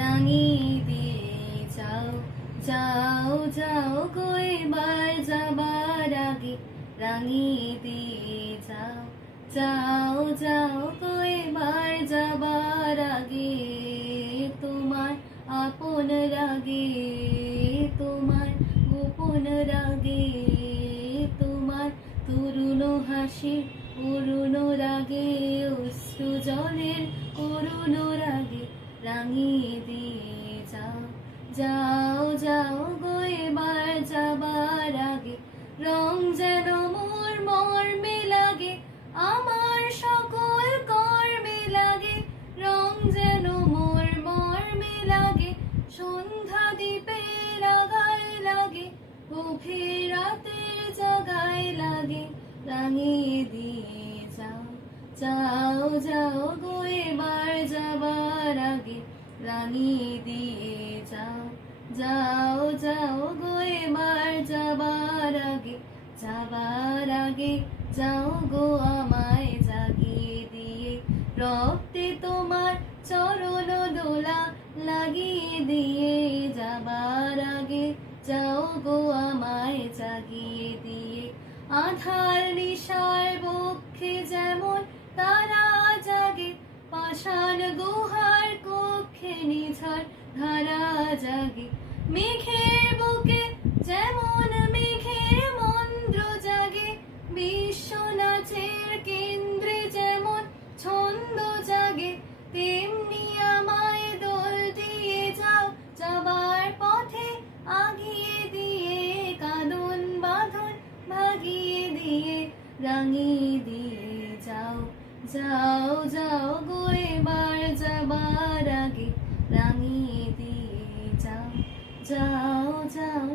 রাঙিয়ে দিয়ে যাও। যাও যাও গো এবার যাবার আগে রাঙিয়ে দিয়ে যাও। যাও যাও গো এবার যাবার আগে তোমার আপন রাগে, তোমার গোপন রাগে, তোমার তরুণ হাসি অরুণ রাগে, অশ্রু জলের করুণ রাগে রাঙিয়ে দিয়ে যাও। যাও যাও গো এবার যাবার আগে রং যেন মোর মর্মে লাগে, আমার সকল কর্মে লাগে। রং যেন মোর মর্মে লাগে, সন্ধ্যা দ্বীপের আগায় লাগে, গভীর রাতের জাগায় লাগে রাঙিয়ে দিয়ে যাও। যাও যাও গো এবার যাবার আগে রাঙিয়ে দিয়ে যাও। যাও যাও গো এবার যাবার আগে, যাবার আগে যাও গো আমায় জাগিয়ে দিয়ে। রক্তে তোমার চরণ দোলা লাগিয়ে দিয়ে যাবার আগে যাও গো আমায় জাগিয়ে দিয়ে। আধার নিশার বক্ষে যেমন তারা জাগে, পাষাণ গুহার কক্ষে নিঝার ধারা জাগে। মেঘের বুকে যেমন মেঘের মন্দ্র জাগে, বিশ্ব নাচের কেন্দ্রে যেমন ছন্দ জাগে, তেমনি আমায় দোল দিয়ে যাও। যাবার পথে আগিয়ে দিয়ে কাঁদন বাঁধন ভাগিয়ে দিয়ে রাঙিয়ে দিয়ে যাও। যাও যাও গো এবার যাবার আগে রাঙিয়ে দিয়ে যাও। যাও যাও